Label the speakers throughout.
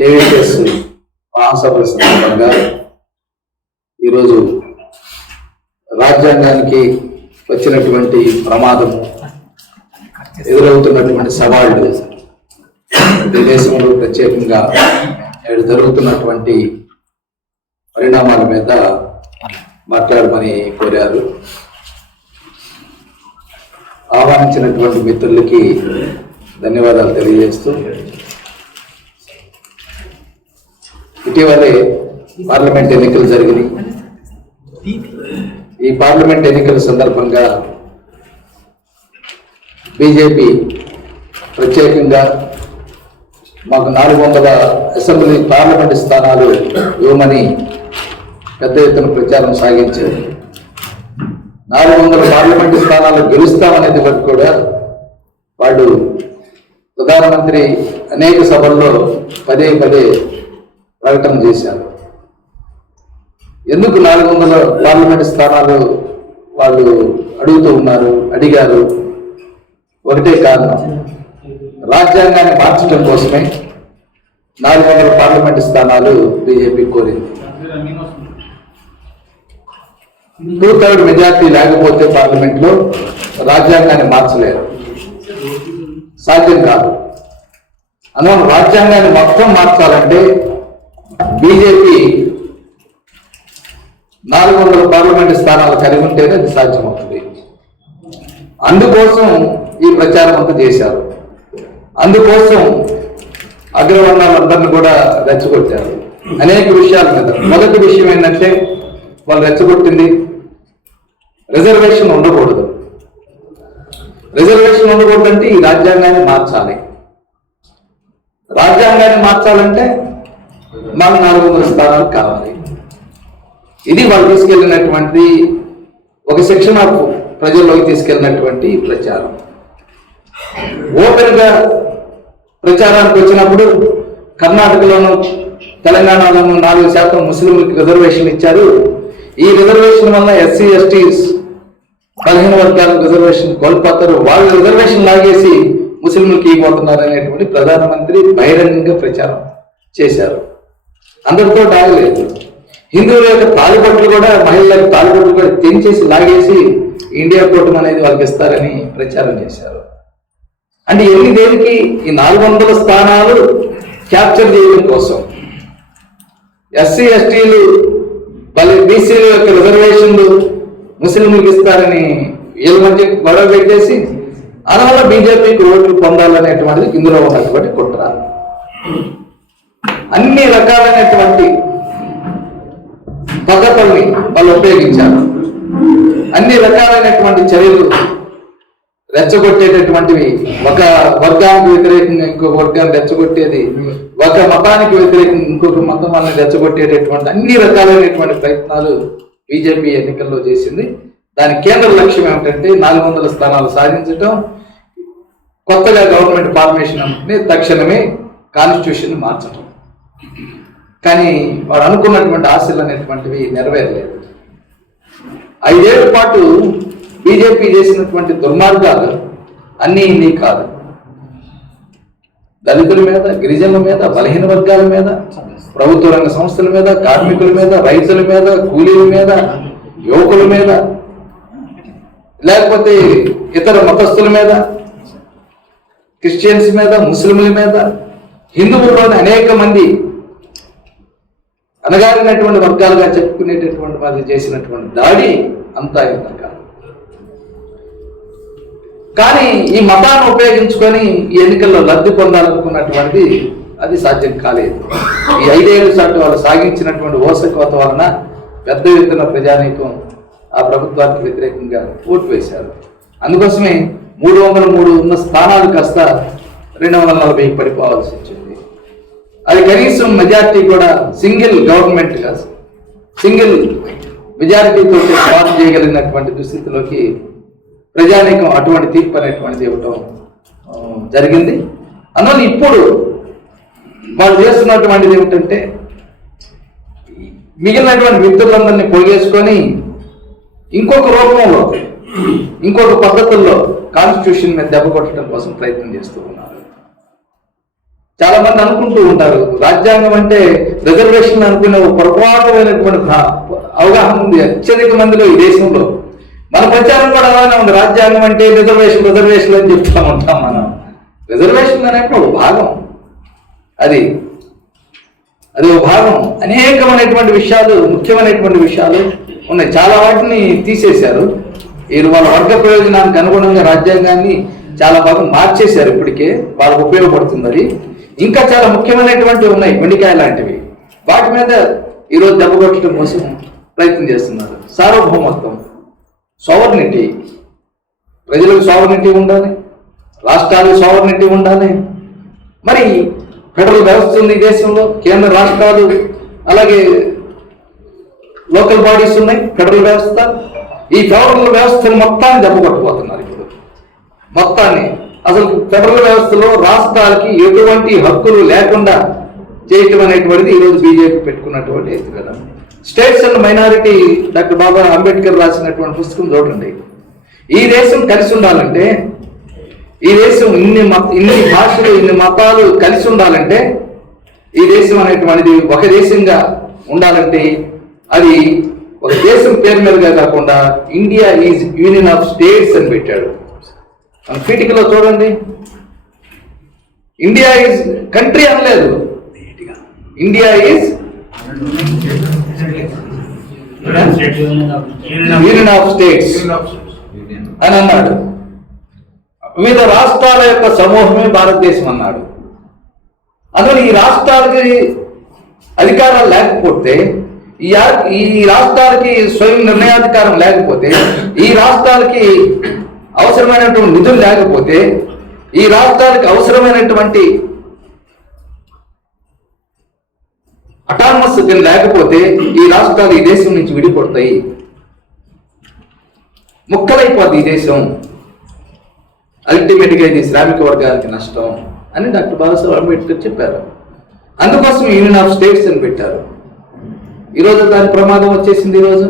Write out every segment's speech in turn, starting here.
Speaker 1: KVS మహాసభల సందర్భంగా ఈరోజు రాజ్యాంగానికి వచ్చినటువంటి ప్రమాదం ఎదురవుతున్నటువంటి సవాళ్ళు దేశంలో ప్రత్యేకంగా నేడు జరుగుతున్నటువంటి పరిణామాల మీద మాట్లాడమని కోరారు. ఆహ్వానించినటువంటి మిత్రులకి ధన్యవాదాలు తెలియజేస్తూ ఇటీవలే పార్లమెంట్ ఎన్నికలు జరిగినాయి. ఈ పార్లమెంట్ ఎన్నికల సందర్భంగా బీజేపీ ప్రత్యేకంగా మాకు నాలుగు వందల అసెంబ్లీ పార్లమెంట్ స్థానాలు ఇవ్వమని పెద్ద ఎత్తున ప్రచారం సాగించారు. నాలుగు వందల పార్లమెంట్ స్థానాలు గెలుస్తామనేది వరకు కూడా వాళ్ళు ప్రధానమంత్రి అనేక సభల్లో పదే పదే ప్రకటన చేశారు. ఎందుకు నాలుగు వందల పార్లమెంట్ స్థానాలు వాళ్ళు అడుగుతూ ఉన్నారు అడిగారు? ఒకటే కారణం. రాజ్యాంగాన్ని మార్చడం కోసమే నాలుగు వందల పార్లమెంట్ స్థానాలు బీజేపీ కోరింది. టూ థర్డ్ మెజార్టీ లేకపోతే పార్లమెంట్లో రాజ్యాంగాన్ని మార్చలేరు. సాధ్యం కాదు. అందువల్ల రాజ్యాంగాన్ని మొత్తం మార్చాలంటే బీజేపీ నాలుగు వందల పార్లమెంట్ స్థానాలు కలిగి ఉంటేనే అది సాధ్యమవుతుంది. అందుకోసం ఈ ప్రచారం అంతా చేశారు. అందుకోసం అగ్రవర్ణాలందరినీ కూడా రెచ్చగొట్టారు. అనేక విషయాల మీద. మొదటి విషయం ఏంటంటే వాళ్ళు రెచ్చగొట్టింది రిజర్వేషన్ ఉండకూడదు. రిజర్వేషన్ ఉండకూడదంటే ఈ రాజ్యాంగాన్ని మార్చాలి. రాజ్యాంగాన్ని మార్చాలంటే మాకు నాలుగు వందల స్థానాలు కావాలి. ఇది వాళ్ళు తీసుకెళ్ళినటువంటి ఒక శిక్షణ ప్రజల్లోకి తీసుకెళ్ళినటువంటి ప్రచారం. ఓపెన్గా ప్రచారానికి వచ్చినప్పుడు కర్ణాటకలోను తెలంగాణలోను నాలుగు శాతం ముస్లింలకు రిజర్వేషన్ ఇచ్చారు. ఈ రిజర్వేషన్ వల్ల ఎస్సీ ఎస్టీస్ పదిహేను వర్గాలకు రిజర్వేషన్ కోల్పోతారు. వాళ్ళు రిజర్వేషన్ లాగేసి ముస్లింలకు ఇవ్వబోతున్నారు అనేటువంటి ప్రధానమంత్రి బహిరంగంగా ప్రచారం చేశారు. అందరితో ఆగలేదు హిందువుల యొక్క తాలిబట్లు కూడా మహిళల యొక్క తాలిబట్లు కూడా తెంచేసి లాగేసి ఇండియా కూటమి అనేది వాళ్ళకి ఇస్తారని ప్రచారం చేశారు. అంటే ఎన్ని దేనికి ఈ నాలుగు వందల స్థానాలు క్యాప్చర్ చేయడం కోసం? ఎస్సీ ఎస్టీలు బీసీల యొక్క రిజర్వేషన్లు ముస్లింలకు ఇస్తారని వీళ్ళ మధ్య గొడవ పెట్టేసి అందువల్ల బీజేపీకి ఓట్లు పొందాలనేటువంటిది ఇందులో ఉన్నటువంటి కుట్ర. అన్ని రకాలైనటువంటి పద్ధతుల్ని వాళ్ళు ఉపయోగించారు. అన్ని రకాలైనటువంటి చర్యలు రెచ్చగొట్టేటటువంటివి. ఒక వర్గానికి వ్యతిరేకంగా ఇంకొక వర్గాన్ని రెచ్చగొట్టేది ఒక మతానికి వ్యతిరేకంగా ఇంకొక మతం వాళ్ళని రెచ్చగొట్టేటటువంటి అన్ని రకాలైనటువంటి ప్రయత్నాలు బీజేపీ ఎన్నికల్లో చేసింది. దాని కేంద్ర లక్ష్యం ఏమిటంటే నాలుగు వందల స్థానాలు సాధించడం కొత్తగా గవర్నమెంట్ ఫార్మేషన్ అంటే తక్షణమే కాన్స్టిట్యూషన్ మార్చడం కానీ వాడు అనుకున్నటువంటి ఆశలు అనేటువంటివి నెరవేరలేదు. ఐదేళ్ళ పాటు బీజేపీ చేసినటువంటి దుర్మార్గాలు అన్నీ ఇన్ని కాదు. దళితుల మీద గిరిజనుల మీద బలహీన వర్గాల మీద ప్రభుత్వ రంగ సంస్థల మీద కార్మికుల మీద రైతుల మీద కూలీల మీద యువకుల మీద లేకపోతే ఇతర మతస్థుల మీద క్రిస్టియన్స్ మీద ముస్లింల మీద హిందువుల్లోని అనేక మంది అనగారినటువంటి వర్గాలుగా చెప్పుకునేటటువంటి వారి చేసినటువంటి దాడి అంతా ఇంత కాదు కానీ ఈ మతాన్ని ఉపయోగించుకొని ఈ ఎన్నికల్లో లబ్ధి పొందాలనుకున్నటువంటి అది సాధ్యం కాలేదు. ఈ ఐదేళ్ళు సాటి వాళ్ళు సాగించినటువంటి ఓసకోత వలన పెద్ద ఎత్తున ప్రజానీకం ఆ ప్రభుత్వానికి వ్యతిరేకంగా ఓటు వేశారు. అందుకోసమే మూడు వందల మూడు ఉన్న స్థానాలు కాస్త రెండు వందల నలభై పడిపోవాల్సి వచ్చింది. అది కనీసం మెజారిటీ కూడా సింగిల్ గవర్నమెంట్ కాదు. సింగిల్ మెజారిటీతో సాల్వ్ చేయగలిగినటువంటి దుస్థితిలోకి ప్రజానీకం అటువంటి తీర్పు అనేటువంటిది ఇవ్వటం జరిగింది. అందువల్ల ఇప్పుడు వాళ్ళు చేస్తున్నటువంటిది ఏమిటంటే మిగిలినటువంటి వ్యక్తులందరినీ పొడిగేసుకొని ఇంకొక రూపంలో ఇంకొక పద్ధతుల్లో కాన్స్టిట్యూషన్ మీద దెబ్బ కొట్టడం కోసం ప్రయత్నం చేస్తూ ఉన్నారు. చాలా మంది అనుకుంటూ ఉంటారు రాజ్యాంగం అంటే రిజర్వేషన్ అనుకునే ఒక భా- అవగాహన ఉంది అత్యధిక మందిలో ఈ దేశంలో. మన ప్రచారం కూడా అలానే ఉంది రాజ్యాంగం అంటే రిజర్వేషన్ రిజర్వేషన్ అని చెప్తా ఉంటాం మనం. రిజర్వేషన్ అనేటువంటి ఒక భాగం. అది అది ఒక భాగం. అనేకమైనటువంటి విషయాలు ముఖ్యమైనటువంటి విషయాలు ఉన్నాయి. చాలా వాటిని తీసేశారు. వీరు వాళ్ళ వర్గ ప్రయోజనానికి అనుగుణంగా రాజ్యాంగాన్ని చాలా భాగం మార్చేశారు ఇప్పటికే. వాళ్ళకు ఉపయోగపడుతుంది అది. ఇంకా చాలా ముఖ్యమైనటువంటివి ఉన్నాయి వెండికాయ లాంటివి. వాటి మీద ఈరోజు దెబ్బ కొట్టడం కోసం ప్రయత్నం చేస్తున్నారు. సార్వభౌమత్వం సోవర్నిటీ ప్రజలకు సోవర్నిటీ ఉండాలి రాష్ట్రాలు సోవర్నిటీ ఉండాలి. మరి ఫెడరల్ వ్యవస్థ ఉంది ఈ దేశంలో కేంద్ర రాష్ట్రాలు అలాగే లోకల్ బాడీస్ ఉన్నాయి ఫెడరల్ వ్యవస్థ. ఈ ఫెడరల్ వ్యవస్థను మొత్తాన్ని దెబ్బ కొట్టబోతున్నారు ఇప్పుడు. మొత్తాన్ని అసలు ఫెడరల్ వ్యవస్థలో రాష్ట్రాలకి ఎటువంటి హక్కులు లేకుండా చేయటం అనేటువంటిది ఈరోజు బీజేపీ పెట్టుకున్నటువంటి ఎత్తుగడ states and minority doctor Baba Ambedkar రాసినటువంటి పుస్తకం చూడండి. ఈ దేశం కలిసి ఉండాలంటే ఈ దేశం ఇన్ని మత ఇన్ని భాషలు ఇన్ని మతాలు కలిసి ఉండాలంటే ఈ దేశం అనేటువంటిది ఒక దేశంగా ఉండాలంటే అది ఒక దేశం పేరు మీదుగా కాకుండా India is union of states అని పెట్టాడు. పీఠికలో చూడండి. ఇండియా ఈజ్ కంట్రీ అనలేదు. India is union of states అని అన్నాడు. వివిధ రాష్ట్రాల యొక్క సమూహమే భారతదేశం అన్నాడు. అందులో ఈ రాష్ట్రాలకి అధికారాలు లేకపోతే ఈ ఈ రాష్ట్రాలకి స్వయం నిర్ణయాధికారం లేకపోతే ఈ రాష్ట్రాలకి అవసరమైనటువంటి నిధులు లేకపోతే ఈ రాష్ట్రాలకి అవసరమైనటువంటి అటానమస్ లేకపోతే ఈ రాష్ట్రాలు ఈ దేశం నుంచి విడిపడతాయి ముక్కలైపోద్ది ఈ దేశం. అల్టిమేట్గా ఇది శ్రామిక వర్గాలకి నష్టం అని డాక్టర్ బాబాసాహెబ్ అంబేద్కర్ చెప్పారు. అందుకోసం యూనియన్ ఆఫ్ స్టేట్స్ అని పెట్టారు. ఈరోజు దాని ప్రమాదం వచ్చేసింది ఈరోజు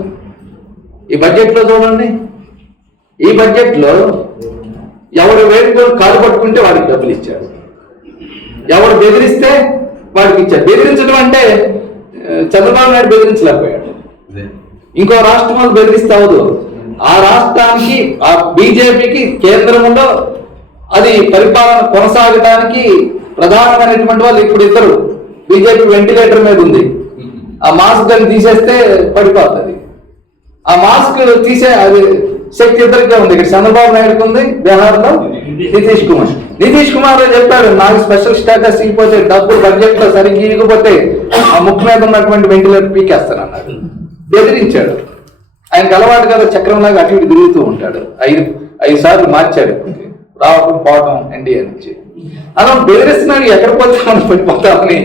Speaker 1: ఈ బడ్జెట్లో చూడండి. ఈ బడ్జెట్లో ఎవరు వేడుకొని కాలు పట్టుకుంటే వాడికి డబ్బులు ఇచ్చాడు. ఎవరు బెదిరిస్తే వాడికి ఇచ్చాడు. బెదిరించడం అంటే చంద్రబాబు నాయుడు బెదిరించలేకపోయాడు. ఇంకో రాష్ట్రం వాళ్ళు బెదిరిస్తే ఆ రాష్ట్రానికి ఆ బీజేపీకి కేంద్రంలో అది పరిపాలన కొనసాగడానికి ప్రధానమైనటువంటి వాళ్ళు ఇప్పుడు ఇద్దరు. బీజేపీ వెంటిలేటర్ మీద ఉంది. ఆ మాస్క్ అని తీసేస్తే పడిపోతుంది. ఆ మాస్క్ తీసే అది శక్తి ఇద్దరికే ఉంది. ఇక్కడ చంద్రబాబు నాయుడుకి ఉంది బీహార్లో నితీష్ కుమార్. నితీష్ కుమార్ చెప్పాడు నాకు స్పెషల్ స్టేటస్ ఇవ్వకపోతే డబ్బులు బడ్జెట్లో సరిగ్గా ఇవ్వకపోతే ఆ ముక్కు మీద ఉన్నటువంటి వెంటిలేటర్ పీకేస్తానన్నాడు బెదిరించాడు. ఆయనకు అలవాటు కదా చక్రంలాగా అటు ఇటు తిరుగుతూ ఉంటాడు. ఐదు ఐదు సార్లు మార్చాడు. రావటం పోవటం ఎన్డీఏ నుంచి. అలా బెదిరిస్తున్నాడు ఎక్కడ పోతామని పడిపోతామని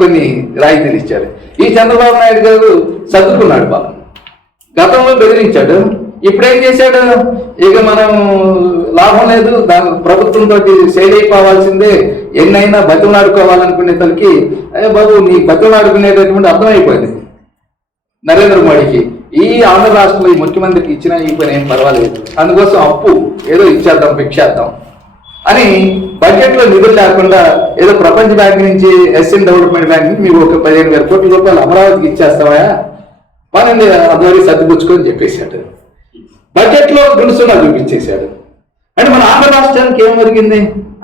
Speaker 1: కొన్ని రాయితీలు ఇచ్చారు ఈ చంద్రబాబు నాయుడు గారు సర్దుకున్నాడు బాగా గతంలో బెదిరించాడు ఇప్పుడేం చేశాడు? ఇక మనం లాభం లేదు దాని ప్రభుత్వంతో సేల్ అయిపోవాల్సిందే ఎన్నైనా బతులాడుకోవాలనుకునే తలకి అయ్యే బాబు నీ బతులాడుకునేటటువంటి అర్థమైపోయింది నరేంద్ర మోడీకి. ఈ ఆంధ్ర రాష్ట్రంలో ఈ ముఖ్యమంత్రికి ఇచ్చినా ఈ పని ఏం పర్వాలేదు. అందుకోసం అప్పు ఏదో ఇచ్చేద్దాం పిక్షేద్దాం అని బడ్జెట్లో నిధులు లేకుండా ఏదో ప్రపంచ బ్యాంక్ నుంచి ఎస్ఎన్ డెవలప్మెంట్ బ్యాంక్ నుంచి మీకు ఒక పదిహేను వేల కోట్ల రూపాయలు అమరావతికి ఇచ్చేస్తావా? పని అదొరి సర్దిపుచ్చుకొని చెప్పేశాడు. బడ్జెట్లో గుణసున్నా చూపించేశాడు అంటే మన ఆంధ్ర రాష్ట్రానికి ఏం జరిగింది?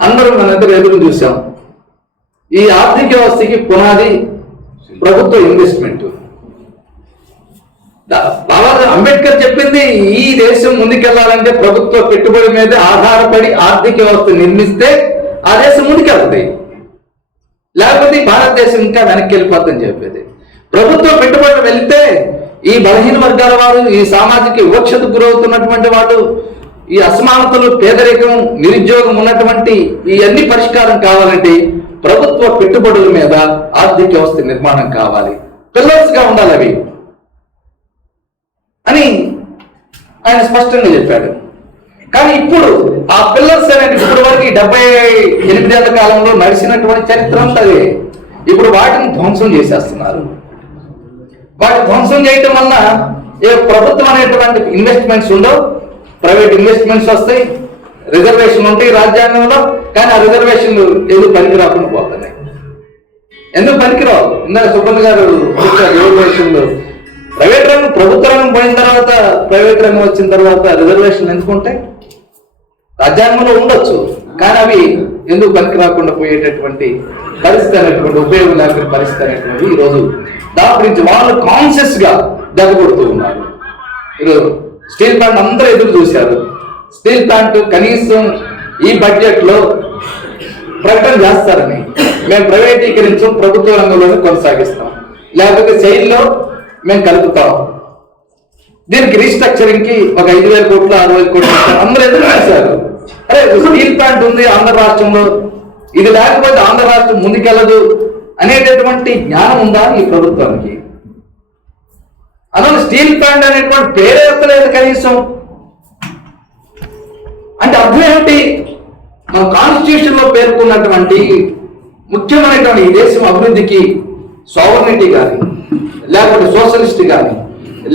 Speaker 1: అందరూ మనందరూ ఎదురు చూసాం ఈ ఆర్థిక వ్యవస్థకి పునాది ప్రభుత్వ ఇన్వెస్ట్మెంట్ బాబా అంబేద్కర్ చెప్పింది ఈ దేశం ముందుకెళ్ళాలంటే ప్రభుత్వ పెట్టుబడి మీద ఆధారపడి ఆర్థిక వ్యవస్థ నిర్మిస్తే ఆ దేశం ముందుకెళ్తుంది. లేకపోతే భారతదేశం ఇంకా వెనక్కి వెళ్ళిపోద్దని చెప్పేది. ప్రభుత్వ పెట్టుబడులు వెళ్తే ఈ బలహీన వర్గాల వారు ఈ సామాజిక వివక్షతకు గురవుతున్నటువంటి వాడు ఈ అసమానతలు పేదరికం నిరుద్యోగం ఉన్నటువంటి ఈ అన్ని పరిష్కారం కావాలంటే ప్రభుత్వ పెట్టుబడుల మీద ఆర్థిక వ్యవస్థ నిర్మాణం కావాలి. పిల్లర్స్గా ఉండాలి అవి. అని ఆయన స్పష్టంగా చెప్పాడు. కానీ ఇప్పుడు ఆ పిల్లర్స్ అనేది ఇప్పటి వరకు ఈ డెబ్బై ఎనిమిదేళ్ళ కాలంలో నడిచినటువంటి చరిత్ర అంతా ఇప్పుడు వాటిని ధ్వంసం చేసేస్తున్నారు. వాటి ధ్వంసం చేయటం వల్ల ఏ ప్రభుత్వం అనేటువంటి ఇన్వెస్ట్మెంట్స్ ఉండవు. ప్రైవేట్ ఇన్వెస్ట్మెంట్స్ వస్తాయి. రిజర్వేషన్ ఉంటాయి రాజ్యాంగంలో కానీ ఆ రిజర్వేషన్లు ఎందుకు పనికి రాకుండా పోతున్నాయి. ఎందుకు పనికిరావు ఇందాక సుబ్బంది గారు రిజర్వేషన్లు ప్రైవేట్ రంగం ప్రభుత్వ రంగం పోయిన తర్వాత ప్రైవేట్ రంగం వచ్చిన తర్వాత రిజర్వేషన్లు ఎందుకుంటాయి రాజ్యాంగంలో ఉండొచ్చు కానీ అవి ఎందుకు పనికి రాకుండా పోయేటటువంటి పరిస్థితి అనేటువంటి ఉపయోగం లేకుండా పరిస్థితి అనేటువంటి ఈ రోజు దాని గురించి వాళ్ళు కాన్షియస్గా దెబ్బకొడుతూ ఉన్నారు. ఈరోజు స్టీల్ ప్లాంట్ అందరూ ఎదురు చూశారు. స్టీల్ ప్లాంట్ కనీసం ఈ బడ్జెట్లో ప్రకటన చేస్తారని మేము ప్రైవేటీకరించం ప్రభుత్వ రంగంలోనే కొనసాగిస్తాం. లేకపోతే చైన్లో మేము కలుపుతాం. దీనికి రీస్ట్రక్చరింగ్కి ఒక ఐదు వేల కోట్లు ఆరు వేల కోట్లు అందరూ ఎదురు చేశారు. అరే స్టీల్ ప్లాంట్ ఉంది ఆంధ్ర రాష్ట్రంలో? ఇది లేకపోతే ఆంధ్ర రాష్ట్రం ముందుకెళ్ళదు అనేటటువంటి జ్ఞానం ఉందా ఈ ప్రభుత్వానికి? అసలు స్టీల్ ప్లాంట్ అనేటువంటి పేరే ఎత్తలేదు కనీసం. అంటే అర్థం ఏమిటి? మన కాన్స్టిట్యూషన్లో పేర్కొన్నటువంటి ముఖ్యమైనటువంటి ఈ దేశం అభివృద్ధికి సావర్నిటీ కానీ లేకపోతే సోషలిస్ట్ కానీ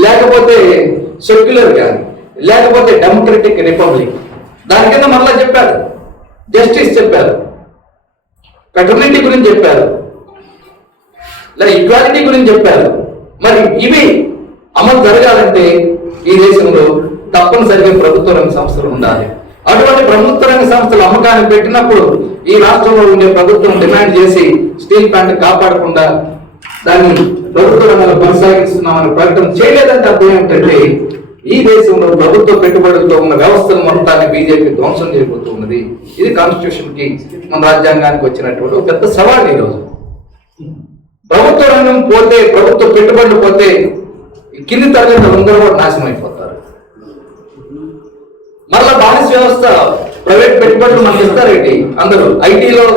Speaker 1: లేకపోతే సెక్యులర్ కానీ లేకపోతే డెమోక్రటిక్ రిపబ్లిక్ దాని కింద మరలా చెప్పారు. జస్టిస్ చెప్పారు. పెటర్నిటీ గురించి చెప్పారు. లేదా ఈక్వాలిటీ గురించి చెప్పారు. మరి ఇవి అమలు జరగాలంటే ఈ దేశంలో తప్పనిసరిగా ప్రభుత్వ రంగ సంస్థలు ఉండాలి. అటువంటి ప్రభుత్వ రంగ సంస్థలు అమ్మకాన్ని పెట్టినప్పుడు ఈ రాష్ట్రంలో ఉండే ప్రభుత్వం డిమాండ్ చేసి స్టీల్ ప్లాంట్ కాపాడకుండా దాన్ని ప్రభుత్వ రంగంలో కొనసాగిస్తున్నామని ప్రకటన చేయలేదంటే అర్థం ఏంటంటే ఈ దేశంలో ప్రభుత్వ పెట్టుబడులతో ఉన్న వ్యవస్థను మొత్తాన్ని బీజేపీ ధ్వంసం చేయబోతూ ఉన్నది. ఇది కాన్స్టిట్యూషన్కి మన రాజ్యాంగానికి వచ్చినటువంటి ఒక పెద్ద సవాల్ ఈరోజు ప్రభుత్వ రంగం పోతే ప్రభుత్వ పెట్టుబడులు పోతే కింది తరగతి అందరూ కూడా నాశనం అయిపోతారు మళ్ళా బానిస వ్యవస్థ ప్రైవేట్ పెట్టుబడులు మనకి ఇస్తారేంటి? అందరూ ఐటీలో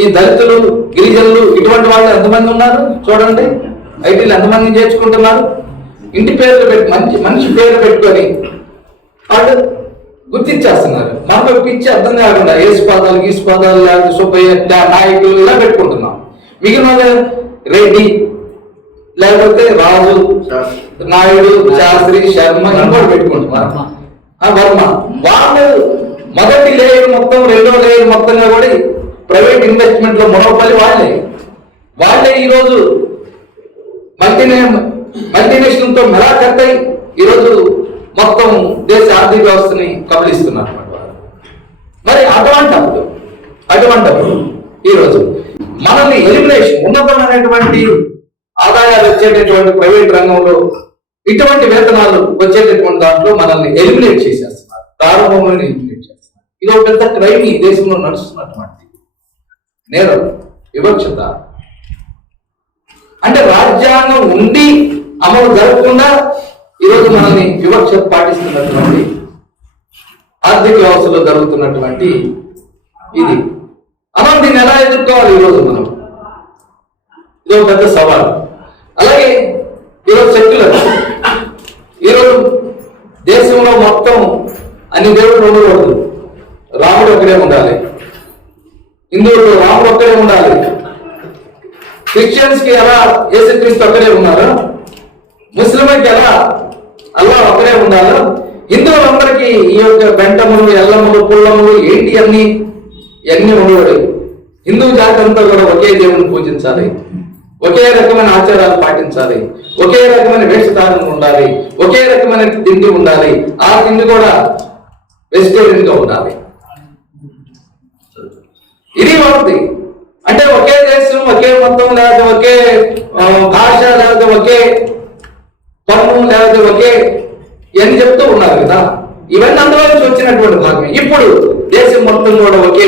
Speaker 1: ఈ దళితులు గిరిజనులు ఇటువంటి వాళ్ళు ఎంతమంది ఉన్నారు? చూడండి. ఐటీలో ఎంతమంది చేర్చుకుంటున్నారు? ఇంటి పేర్లు పెట్టి మంచి మనిషి పేరు పెట్టుకొని వాళ్ళు గుర్తించేస్తున్నారు. మనకు పిచ్చి అర్థం కాకుండా ఏసు పాదాలు గీసు పాదాలు లేకపోతే సుబ్బయ్య నాయకులు ఇలా పెట్టుకుంటున్నాం. మిగిలిన వాళ్ళు రెడ్డి లేకపోతే రాజు నాయుడు శాస్త్రి శర్మ ఇంకోటి పెట్టుకుంటున్నారు. ఆ వర్మ. వాళ్ళు మొదటి లేయర్ మొత్తం రెండో లేయర్ మొత్తంగా కూడా ప్రైవేట్ ఇన్వెస్ట్మెంట్లో మొనోపలి వాళ్ళే. వాళ్ళే ఈరోజు మల్టీనే మల్టీనేషనల్తో మెలాకత్తై ఈరోజు మొత్తం దేశ ఆర్థిక వ్యవస్థని కబలిస్తున్నారు. అన్నమాట మరి అటువంటప్పుడు అటువంటప్పుడు ఈరోజు మనల్ని ఎలిమినేషన్ ఉన్నతమైనటువంటి ఆదాయాలు వచ్చేటటువంటి ప్రైవేట్ రంగంలో ఇటువంటి వేతనాలు వచ్చేటటువంటి దాంట్లో మనల్ని ఎలిమినేట్ చేసేస్తున్నారు. ప్రారంభంలో ఎలిమినేట్ చేస్తున్నారు. ఇది ఒక పెద్ద క్రైమ్ ఈ దేశంలో నడుస్తున్నటువంటి నేరం వివక్షత. అంటే రాజ్యాంగం ఉండి అమలు జరగకుండా ఈరోజు మనల్ని వివక్ష పాటిస్తున్నటువంటి ఆర్థిక వ్యవస్థలో జరుగుతున్నటువంటి ఇది. అలా దీన్ని ఎలా ఎదుర్కోవాలి ఈరోజు మనం? ఇది ఒక పెద్ద సవాల్. అలాగే ఈరోజు సెక్యులర్ ఈరోజు దేశంలో మొత్తం అన్ని దేవుడు ఉండకూడదు రాముడు ఒక్కడే ఉండాలి. హిందువులు రాముడు ఒక్కడే ఉండాలి. క్రిస్టియన్స్కి ఎలా యేసుక్రీస్తు ఒక్కడే ఉన్నారా? ముస్లింకి ఎలా అల్లా ఒక్కడే ఉండాలో. హిందువులందరికీ ఈ యొక్క బెంటములు ఎల్లములు పుల్లములు ఏంటి అన్ని? ఇవన్నీ ఉండవు? హిందూ జాతి అంతా కూడా ఒకే దేవుని పూజించాలి. ఒకే రకమైన ఆచారాలు పాటించాలి. ఒకే రకమైన వేషధారణ ఉండాలి. ఒకే రకమైన తిండి ఉండాలి. ఆ తిండి కూడా వెజిటేరియన్గా ఉండాలి. ఇది ఒకటి. అంటే ఒకే దేశం ఒకే మొత్తం లేకపోతే ఒకే భాష లేకపోతే ఒకే పన్ను లేకపోతే ఒకే అని చెప్తూ ఉన్నారు కదా. ఇవన్నీ అందులో నుంచి వచ్చినటువంటి భాగమే. ఇప్పుడు దేశం మొత్తం కూడా ఒకే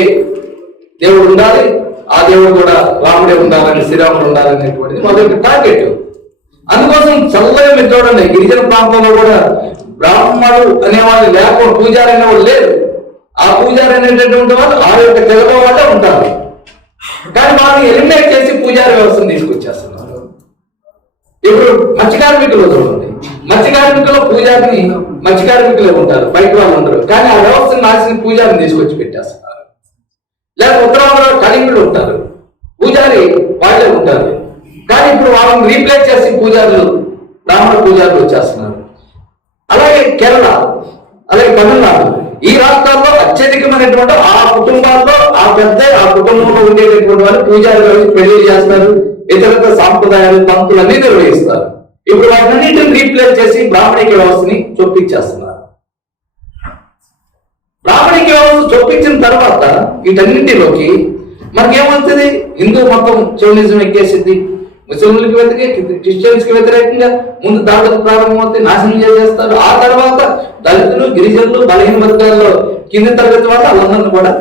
Speaker 1: దేవుడు ఉండాలి ఆ దేవుడు కూడా రాముడే ఉండాలని శ్రీరాముడు ఉండాలనేటువంటిది మొదటి టార్గెట్ అందుకోసం చల్లగా మీరు చూడండి గిరిజన ప్రాంతంలో కూడా బ్రాహ్మణుడు అనేవాళ్ళు లేకుండా పూజారి అనేవాళ్ళు లేరు ఆ పూజారి అనేటటువంటి వాళ్ళు ఆ యొక్క తెలుగు వాళ్ళే ఉంటారు. కానీ వాళ్ళని ఎలిమినేట్ చేసి పూజారి వ్యవస్థను తీసుకొచ్చేస్తారు ఇప్పుడు మత్స్య కార్మికులు చూడండి. మత్స్య కార్మికులు పూజారిని మత్స్య కార్మికులే ఉంటారు బయట వాళ్ళు ఉండరు కానీ ఆ వ్యవస్థను నాశనం పూజారిని తీసుకొచ్చి పెట్టేస్తున్నారు. లేదా ఉత్తరాంధ్రలో కలింగులు ఉంటారు. పూజారి వాళ్ళే ఉంటారు. కానీ ఇప్పుడు వాళ్ళని రీప్లేస్ చేసి పూజారులు బ్రాహ్మణ పూజారులు వచ్చేస్తున్నారు. అలాగే కేరళ అలాగే తమిళనాడు. ఈ రాష్ట్రాల్లో అత్యధికమైనటువంటి ఆ పెద్ద ఆ కుటుంబంలో ఉండేటటువంటి వారు పూజారి గారు పెళ్ళి చేస్తారు ఇతరత సాంప్రదాయాలు పంతులు అన్ని నిర్వహిస్తారు. ఇప్పుడు వాటిని రీప్లేస్ చేసి బ్రాహ్మణిక వ్యవస్థని చొప్పించేస్తున్నారు. బ్రాహ్మణిక వ్యవస్థ చొప్పించిన తర్వాత వీటన్నింటిలోకి మనకేమవుతుంది? హిందూ మతం చౌనిజం ఎక్కేసింది. ముస్లింలకు వ్యతిరేక క్రిస్టియన్స్కి వ్యతిరేకంగా ముందు దాడులు ప్రారంభమవుతాయి నాశనం చేసేస్తారు. ఆ తర్వాత దళితులు గిరిజనులు బలహీన వర్గాల్లో కింది తరగతి వాళ్ళు వాళ్ళందరినీ కూడా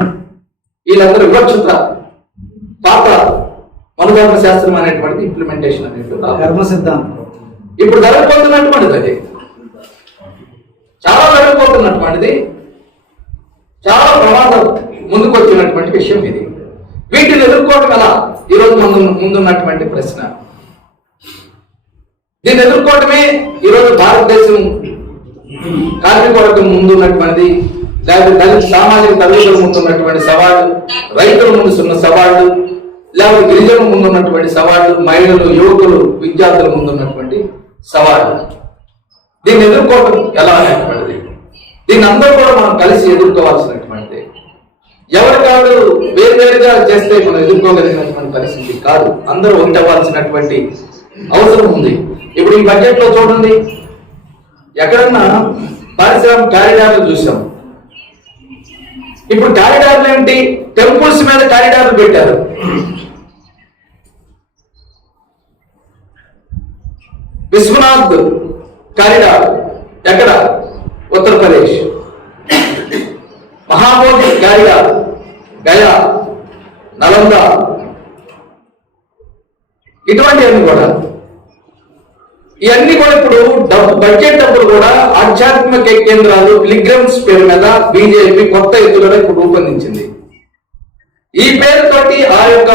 Speaker 1: వీళ్ళందరూ వివక్షత పాత మనుధర్మ శాస్త్రం అనేటువంటిది ఇంప్లిమెంటేషన్ అనేటువంటి
Speaker 2: సిద్ధాంతం.
Speaker 1: ఇప్పుడు జరగబోతున్నటువంటిది అది. చాలా జరగబోతున్నటువంటిది చాలా ప్రమాదం ముందుకు వచ్చినటువంటి విషయం ఇది. వీటిని ఎదుర్కోవడం ఎలా? ఈరోజు ముందు ముందున్నటువంటి ప్రశ్న. దీన్ని ఎదుర్కోవటమే ఈరోజు భారతదేశం కార్మిక వర్గం ముందు ఉన్నటువంటిది లేకపోతే దళిత సామాజిక తల్లిదండ్రుల ముందు ఉన్నటువంటి సవాళ్ళు రైతుల ముందున్న సవాళ్ళు లేకపోతే గిరిజనుల ముందు ఉన్నటువంటి సవాళ్ళు మహిళలు యువకులు విద్యార్థుల ముందు ఉన్నటువంటి సవాళ్ళు. దీన్ని ఎదుర్కోవడం ఎలా అనేటువంటిది? దీన్ని అందరూ కూడా మనం కలిసి ఎదుర్కోవాల్సినటువంటిది. ఎవరికాడు వేరువేరుగా చేస్తే మనం ఎదుర్కోగలిగినటువంటి పరిస్థితి కాదు. అందరూ ఉండవలసినటువంటి అవసరం ఉంది. ఇప్పుడు ఈ బడ్జెట్లో చూడండి. ఎక్కడన్నా పరిశ్రమ కారిడార్లు చూసాం. ఇప్పుడు కారిడార్లు ఏంటి? టెంపుల్స్ మీద కారిడార్లు పెట్టారు. విశ్వనాథ్ కారిడార్ ఎక్కడ? ఉత్తరప్రదేశ్. మహాబోధి కారిడార్ గయా నలంద. ఇటువంటివన్నీ కూడా. ఇవన్నీ కూడా ఇప్పుడు డబ్బు బడ్జెట్ డబ్బులు కూడా ఆధ్యాత్మిక కేంద్రాలు పిలిగ్రమ్స్ పేరు మీద బీజేపీ కొత్త ఎత్తులను ఇప్పుడు రూపొందించింది. ఈ పేరుతోటి ఆ యొక్క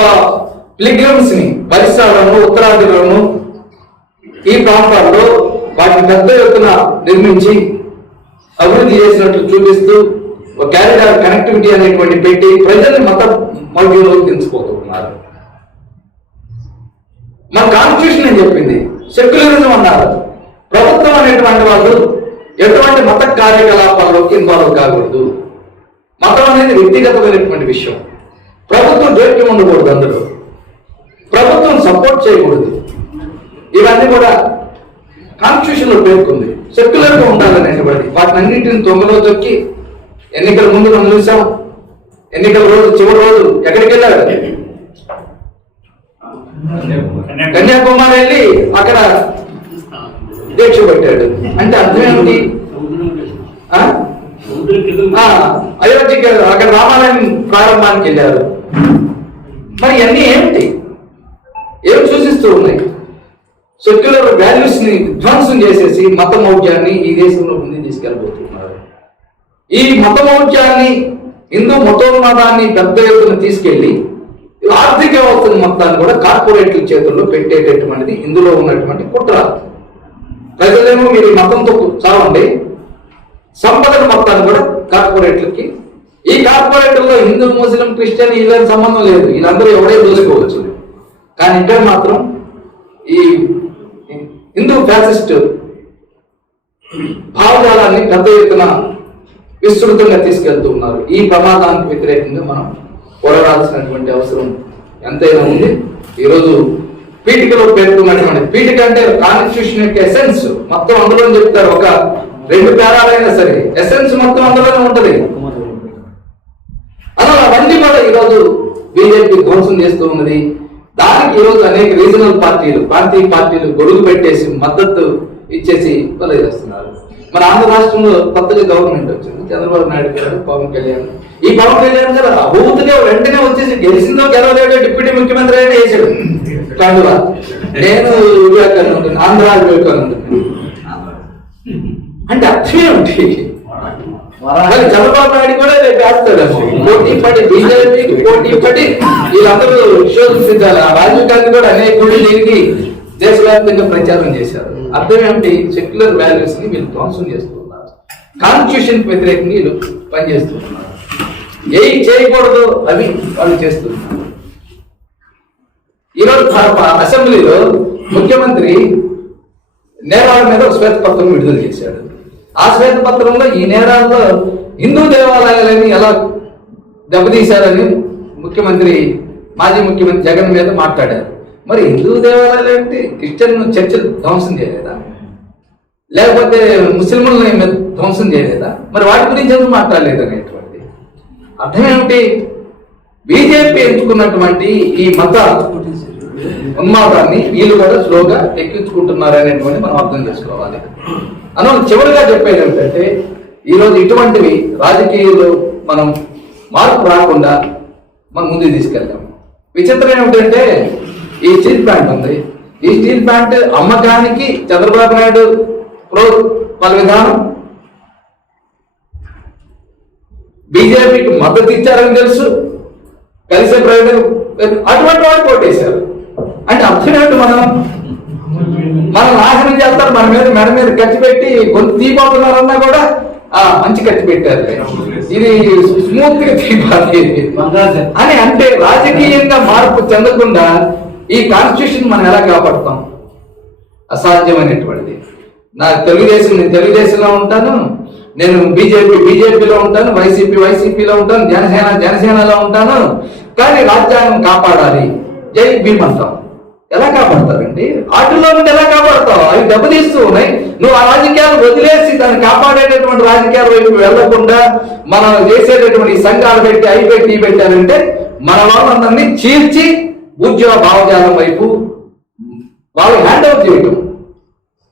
Speaker 1: పిలిగ్రమ్స్ని పరిసరాలను ఉత్తరాదిలోను ఈ ప్రాంతాల్లో వాటిని పెద్ద ఎత్తున నిర్మించి అభివృద్ధి చేసినట్లు చూపిస్తూ ఒక క్యారిడార్ కనెక్టివిటీ అనేటువంటి పెట్టి ప్రజల్ని మత మౌల్యంలో దించుకోతున్నారు మన కాన్స్టిట్యూషన్ అని చెప్పింది? సెక్యులరిజం అన్నారు. ప్రభుత్వం అనేటువంటి వాళ్ళు ఎటువంటి మత కార్యకలాపాల్లోకి ఇన్వాల్వ్ కాకూడదు. మతం అనేది వ్యక్తిగతమైనటువంటి విషయం. ప్రభుత్వం జోక్యం ఉండకూడదు అందులో ప్రభుత్వం సపోర్ట్ చేయకూడదు. ఇవన్నీ కూడా కాన్స్టిట్యూషన్లో పేర్కొంది. సెక్యులర్గా ఉండాలనేటువంటి వాటిని అన్నింటిని తొంగలో తొక్కి ఎన్నికల ముందు మనం చూసాం. ఎన్నికల రోజు చివరి రోజు ఎక్కడికి వెళ్ళారు కన్యాకుమారి. వెళ్ళి అక్కడ దీక్ష పెట్టాడు. అంటే అర్థం ఏమిటి? ఆ? అయోధ్యకి అక్కడ రామాలయం ప్రారంభానికి వెళ్ళారు. మరి అన్నీ ఏమిటి? ఏం సూచిస్తూ ఉన్నాయి? సెక్యులర్ వాల్యూస్ని ధ్వంసం చేసేసి మత మౌఢ్యాన్ని ఈ దేశంలో ముందు తీసుకెళ్ళబోతున్నారు. ఈ మత మౌఢ్యాన్ని హిందూ మతోన్మాదాన్ని పెద్ద ఎత్తున తీసుకెళ్ళి ఆర్థిక వ్యవస్థను మొత్తాన్ని కూడా కార్పొరేట్ల చేతుల్లో పెట్టేటటువంటిది ఇందులో ఉన్నటువంటి కుట్ర ప్రజలేమో మీరు మతంతో చావండి. సంపదను మొత్తాన్ని కూడా కార్పొరేట్లకి ఈ కార్పొరేటర్లో హిందూ ముస్లిం క్రిస్టియన్ వీళ్ళని సంబంధం లేదు. వీళ్ళందరూ ఎవడే దోసుకోవచ్చు కానీ ఇక్కడ మాత్రం ఈ హిందూ ఫ్యాసిస్ట్ భావజాలాన్ని పెద్ద ఎత్తున విస్తృతంగా తీసుకెళ్తూ ఉన్నారు. ఈ ప్రమాదానికి వ్యతిరేకంగా మనం పోరాడాల్సినటువంటి అవసరం ఎంతైనా ఉంది. ఈరోజు పీఠికలో పేర్కొన్నటువంటి పీఠిక అంటే కాన్స్టిట్యూషన్ యొక్క ఎసెన్స్ మొత్తం అందులో చెప్తారు. ఒక రెండు పేరాలైనా సరే ఎసెన్స్ మొత్తం అందులోనే ఉంటది. అలా అవన్నీ కూడా ఈరోజు బీజేపీ ధ్వంసం చేస్తూ ఉన్నది. దానికి ఈరోజు అనేక రీజనల్ పార్టీలు ప్రాంతీయ పార్టీలు గొడుగు పెట్టేసి మద్దతు ఇచ్చేసి చేస్తున్నారు మన ఆంధ్ర రాష్ట్రంలో కొత్తగా గవర్నమెంట్ వచ్చింది. చంద్రబాబు నాయుడు గారు పవన్ కళ్యాణ్ ఈ పవన్ కళ్యాణ్ గారు అభూతిగా వెంటనే వచ్చేసి గెలిచిందో గెలవలేదో డిప్యూటీ ముఖ్యమంత్రి అయినా వేసాడు. కండువా నేను వివేకానంద ఆంధ్ర వివేకానంద అంటే అర్థం ఏమిటి? చంద్రబాబు నాయుడు కూడా రేపు వేస్తాడేమో పోటీ పడి బీజేపీ పోటీ పడి వీళ్ళందరూ శోధించాలి ఆ రాజీవ్ గాంధీ కూడా అనేక గుడి దీనికి దేశవ్యాప్తంగా ప్రచారం చేశారు. అర్థం ఏమిటి? సెక్యులర్ వాల్యూస్ని వీళ్ళు ధ్వంసం చేస్తున్నారు. కాన్స్టిట్యూషన్ వ్యతిరేకంగా వీళ్ళు పనిచేస్తున్నారు. ఏం చేయకూడదు అవి వాళ్ళు చేస్తున్నారు ఈరోజు అసెంబ్లీలో ముఖ్యమంత్రి నేరాల మీద ఒక శ్వేతపత్రం విడుదల చేశాడు. ఆ శ్వేతపత్రంలో ఈ నేరాల్లో హిందూ దేవాలయాలని ఎలా దెబ్బతీశారని ముఖ్యమంత్రి మాజీ ముఖ్యమంత్రి జగన్ మీద మాట్లాడారు. మరి హిందూ దేవాలయాలు ఏంటి? క్రిస్టియన్ చర్చలు ధ్వంసం చేయలేదా? లేకపోతే ముస్లింలని మీద ధ్వంసం చేయలేదా? మరి వాటి గురించి ఎందుకు మాట్లాడలేదు అనేటు అర్థం ఏమిటి? బీజేపీ ఎంచుకున్నటువంటి ఈ మత ఉన్మాదాన్ని వీళ్ళు కూడా స్లోగా ఎక్కించుకుంటున్నారు అనేటువంటి మనం అర్థం చేసుకోవాలి. అను చివరిగా చెప్పేది ఏమిటంటే ఈరోజు ఇటువంటివి రాజకీయాలు మనం మార్పు రాకుండా మనం ముందుకు తీసుకెళ్తాం. విచిత్రం ఏమిటంటే ఈ స్టీల్ ప్లాంట్ ఉంది. ఈ స్టీల్ ప్లాంట్ అమ్మకానికి చంద్రబాబు నాయుడు ప్రో వాళ్ళ విధానం బీజేపీకి మద్దతు ఇచ్చారని తెలుసు. కలిసే ప్రయోజనం అటువంటి వాళ్ళు కోటేశారు అంటే అర్థం ఏంటి మనం. మనం నాశనం చేస్తారు మన మీద మెడ మీద ఖర్చు పెట్టి కొంత తీపోతున్నారన్నా కూడా ఆ మంచి ఖర్చు పెట్టారు. ఇది స్మూత్గా అని అంటే రాజకీయంగా మార్పు చెందకుండా ఈ కాన్స్టిట్యూషన్ మనం ఎలా కాపాడుతాం? అసాధ్యమైనటువంటిది. నా తెలుగుదేశం నేను తెలుగుదేశంలో ఉంటాను. నేను బీజేపీ బీజేపీలో ఉంటాను వైసీపీ వైసీపీలో ఉంటాను జనసేన జనసేనలో ఉంటాను. కానీ రాజ్యాంగం కాపాడాలి. జై భీమ్ అంటాం ఎలా కాపాడతారండి? వాటిల్లో నుండి ఎలా కాపాడతావు? అవి దెబ్బతీస్తూ ఉన్నాయి. నువ్వు ఆ రాజకీయాలు వదిలేసి దాన్ని కాపాడేటటువంటి రాజకీయాల వైపు వెళ్ళకుండా మనం చేసేటటువంటి సంఘాలు పెట్టి అవి పెట్టి ఇవి పెట్టారంటే మన వాళ్ళందరినీ చీల్చి ఉద్యోగ భావజాలం వైపు వాళ్ళు హ్యాండ్ అవుట్ చేయటం.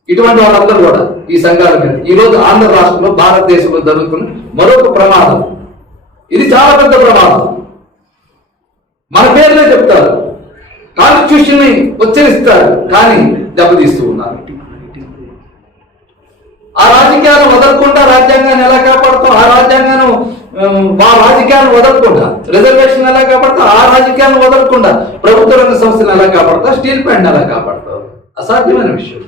Speaker 1: ఇటువంటి వాళ్ళందరూ కూడా ఈ సంఘాల మీద. ఈ రోజు ఆంధ్ర రాష్ట్రంలో భారతదేశంలో జరుగుతున్న మరొక ప్రమాదం. ఇది చాలా పెద్ద ప్రమాదం. మన పేరునే చెప్తారు. కాన్స్టిట్యూషన్ని ఉచ్చరిస్తారు కానీ దెబ్బతీస్తూ ఉన్నారు. ఆ రాజకీయాలను వదలకుండా రాజ్యాంగాన్ని ఎలా కాపాడుతాం ఆ రాజ్యాంగాన్ని ఆ రాజకీయాలను వదలకుండా రిజర్వేషన్ ఎలా కాపాడుతాం ఆ రాజకీయాలను వదలకుండా ప్రభుత్వ రంగ సంస్థలు ఎలా కాపాడుతావు? స్టీల్ ప్లాంట్ ఎలా కాపాడుతావు? అసాధ్యమైన విషయం.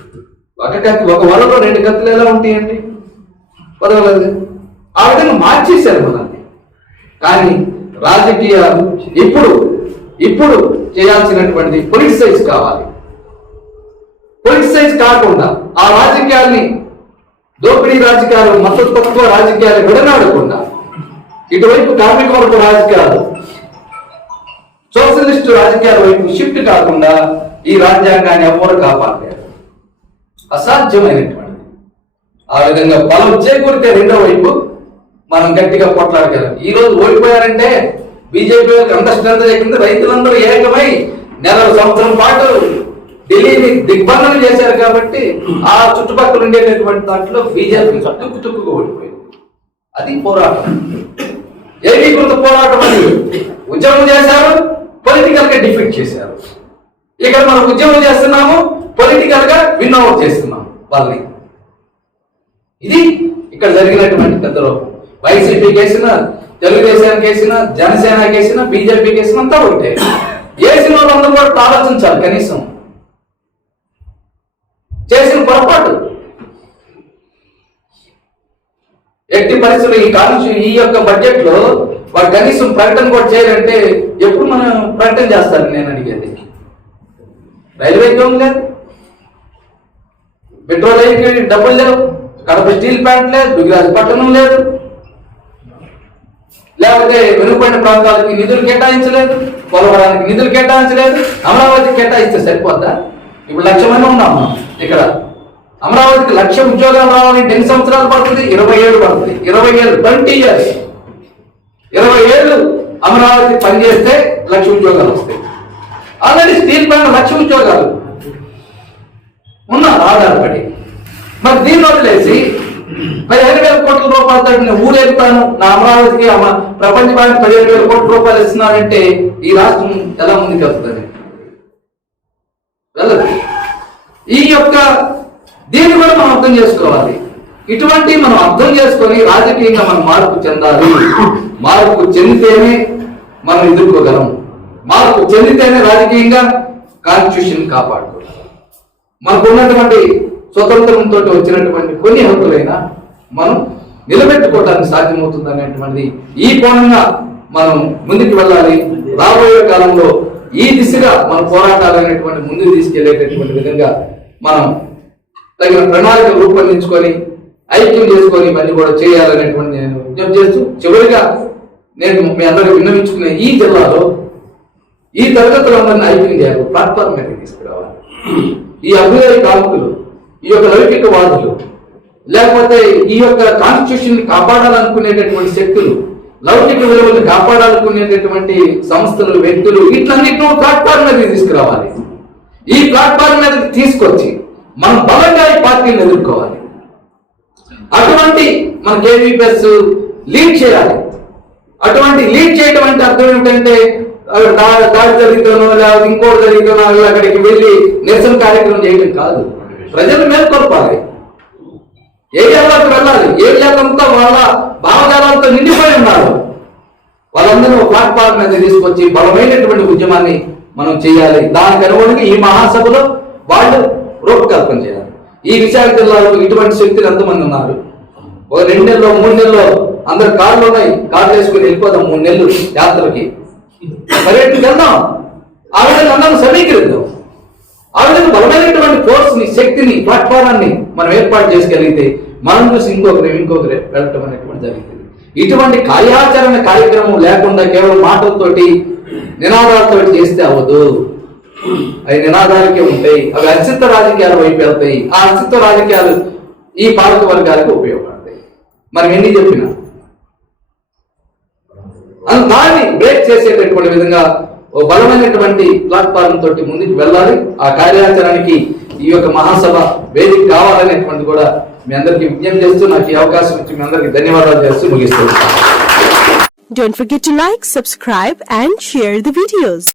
Speaker 1: ఒక కత్తి ఒక వలలో రెండు కత్తులు ఎలా ఉంటాయండి? పదవలేదు ఆ విధంగా మార్చేశారు మనల్ని. కానీ రాజకీయాలు ఇప్పుడు ఇప్పుడు చేయాల్సినటువంటి పొలిటిసైజ్ కావాలి. పొలిటిసైజ్ కాకుండా ఆ రాజకీయాల్ని దోపిడీ రాజకీయాలు మతతత్వ రాజకీయాలు విడనాడకుండా ఇటువైపు కార్మిక వర్గ రాజకీయాలు సోషలిస్టు రాజకీయాల వైపు షిఫ్ట్ కాకుండా ఈ రాజ్యాంగాన్ని ఎవరు కాపాడలేరు అసాధ్యమైనటువంటిది. ఆ విధంగా బలం చేకూరితే రెండో వైపు మనం గట్టిగా కొట్లాడగలం ఈ రోజు ఓడిపోయారంటే బీజేపీ అంత స్ట్రెంత్ లేకుండా రైతులందరూ ఏకమై నెల సంవత్సరం పాటు ఢిల్లీని దిగ్బంధనం చేశారు కాబట్టి ఆ చుట్టుపక్కల ఉండేటటువంటి దాంట్లో బీజేపీ తుక్కు తుక్కుగా ఓడిపోయింది. అది పోరాటం. ఏకీకృత పోరాటం అని ఉద్యమం చేశారు పొలిటికల్గా డిఫెక్ట్ చేశారు. ఇక్కడ మనం ఉద్యమం చేస్తున్నాము పొలిటికల్గా విన్ అవుట్ చేస్తున్నాం వాళ్ళని. ఇది ఇక్కడ జరిగినటువంటి పెద్ద లోపం. వైసీపీ కేసిన తెలుగుదేశానికి వేసిన జనసేనకి వేసిన బీజేపీ కేసిన అంతా ఒకటే. వేసిన వాళ్ళందరూ కూడా ఆలోచించాలి కనీసం. చేసిన పొరపాటు. ఎట్టి పరిస్థితులు ఈ కాన్స్టిట్యూ ఈ యొక్క బడ్జెట్లో వాడు కనీసం ప్రకటన కూడా చేయాలంటే ఎప్పుడు మనం ప్రకటన చేస్తారు నేను అడిగేది? రైల్వే జోన్ లేదు. పెట్రోల్ అయిపోయి డబ్బులు లేవు. కడప స్టీల్ ప్లాంట్ లేదు గుజరాత్ పట్టణం లేదు. లేకపోతే వెనుకబడిన ప్రాంతాలకి నిధులు కేటాయించలేదు పోలవరానికి నిధులు కేటాయించలేదు. అమరావతి కేటాయిస్తే సరిపోద్దా? ఇప్పుడు లక్ష మంది ఇక్కడ అమరావతికి లక్ష ఉద్యోగాలు రావాలంటే ఎన్ని సంవత్సరాలు పడుతుంది? ఇరవై ఏళ్ళు పడుతుంది. ఇరవై ఏళ్ళు ట్వంటీ ఇయర్స్. ఇరవై ఏళ్ళు అమరావతి పనిచేస్తే లక్ష ఉద్యోగాలు వస్తాయి. ఆల్రెడీ స్టీల్ ప్లాంట్ లక్ష ఉద్యోగాలు. ఉన్నారు ఆధారపడి. మరి దీన్ని వదిలేసి పదిహేను వేల కోట్ల రూపాయలతో నేను ఊరేగుతాను నా అమరావతికి అమ ప్రపంచ బ్యాంక్ పదిహేను వేల కోట్ల రూపాయలు ఇస్తున్నారంటే ఈ రాష్ట్రం ఎలా ముందుకు వెళ్తుంది? వెళ్ళదు. ఈ యొక్క దీన్ని కూడా మనం అర్థం చేసుకోవాలి. ఇటువంటి మనం అర్థం చేసుకొని రాజకీయంగా మనం మార్పు చెందాలి. మార్పు చెందితేనే మనం ఎదుర్కోగలం. మార్పు చెందితేనే రాజకీయంగా కాన్స్టిట్యూషన్ కాపాడుకోవాలి మనకు ఉన్నటువంటి స్వతంత్రంతో వచ్చినటువంటి కొన్ని హక్కులైనా మనం నిలబెట్టుకోవడానికి సాధ్యమవుతుంది అనేటువంటిది ఈ కోణంగా మనం ముందుకు వెళ్ళాలి. రాబోయే కాలంలో ఈ దిశగా మన పోరాటాలు అనేటువంటి ముందుకు తీసుకెళ్ళేటటువంటి విధంగా మనం తగిన ప్రణాళిక రూపొందించుకొని ఐక్యం చేసుకొని ఇవన్నీ కూడా చేయాలనేటువంటి నేను విజ్ఞప్తి చేస్తూ చివరిగా నేను మీ అందరూ విన్నవించుకునే ఈ జిల్లాలో ఈ తరగతులందరినీ ఐక్యం చేయాలి. ప్లాట్ఫామ్ మీద తీసుకురావాలి. ఈ అభ్యుదయ కాముకులు ఈ యొక్క లౌకికవాదులు లేకపోతే ఈ యొక్క కాన్స్టిట్యూషన్ కాపాడాలనుకునేటటువంటి శక్తులు లౌకిక విలువలు కాపాడాలనుకునేటటువంటి సంస్థలు వ్యక్తులు ఇట్లన్నిటిలో ప్లాట్ఫామ్ మీద తీసుకురావాలి. ఈ ప్లాట్ఫామ్ మీద తీసుకొచ్చి మనం బలంగా ఈ పార్టీని ఎదుర్కోవాలి. అటువంటి మన కేవీపీఎస్ లీడ్ చేయాలి. అటువంటి లీడ్ చేయడం అంటే అర్థం ఏమిటంటే దాడి జరిగితేనో లేకపోతే ఇంకోటి జరిగితేనో వాళ్ళు అక్కడికి వెళ్ళి నిరసన కార్యక్రమం చేయడం కాదు. ప్రజలు మేల్కొల్పాలి ఏరియాలోకి వెళ్ళాలి? ఏరియాలంతా వాళ్ళ భావజాలంతో నిండిపోయి ఉన్నారు? వాళ్ళందరూ ప్లాట్ఫామ్ మీద తీసుకొచ్చి బలమైనటువంటి ఉద్యమాన్ని మనం చేయాలి. దానికి అనుగుణంగా ఈ మహాసభలో వాళ్ళు రూపకల్పన చేయాలి. ఈ విశాఖ జిల్లాలో ఇటువంటి శక్తులు ఎంతమంది ఉన్నారు? ఒక రెండు నెలలో మూడు నెలలో అందరు కార్లు ఉన్నాయి. కార్లు వేసుకుని వెళ్ళిపోదాం మూడు నెలలు యాత్రకి. పర్యటనకి వెళ్దాం ఆ అందరం సమీకరిద్దాం. ఆ బలమైనటువంటి ఫోర్స్ని శక్తిని ప్లాట్ఫారాన్ని మనం ఏర్పాటు చేసుకెళ్ళితే మనం చూసి ఇంకొకరు ఇంకొకరు వెళ్ళటం అనేటువంటి జరిగింది ఇటువంటి కార్యాచరణ కార్యక్రమం లేకుండా కేవలం మాటలతోటి నినాదాలతో చేస్తే అవ్వదు. అవి నినాదాలకే ఉంటాయి. అవి అస్తిత్వ రాజకీయాల వైపు వెళ్తాయి. ఆ అస్తిత్వ రాజకీయాలు ఈ పాలక వర్గాలకు ఉపయోగపడతాయి. మనం ఎన్ని చెప్పినా దాన్ని బ్రేక్ చేసేటటువంటి విధంగా ఓ బలమైనటువంటి ప్లాట్ఫామ్ తోటి ముందుకు వెళ్ళాలి ఆ కార్యాచరణకి ఈ యొక్క మహాసభ వేదిక కావాలనేటువంటి కూడా మీ అందరికీ విజ్ఞప్తి చేస్తూ నాకు ఈ అవకాశం ఇచ్చి మీ అందరికీ ధన్యవాదాలు చేస్తూ ముగిస్తున్నాను
Speaker 2: Don't forget to like, subscribe and share the videos.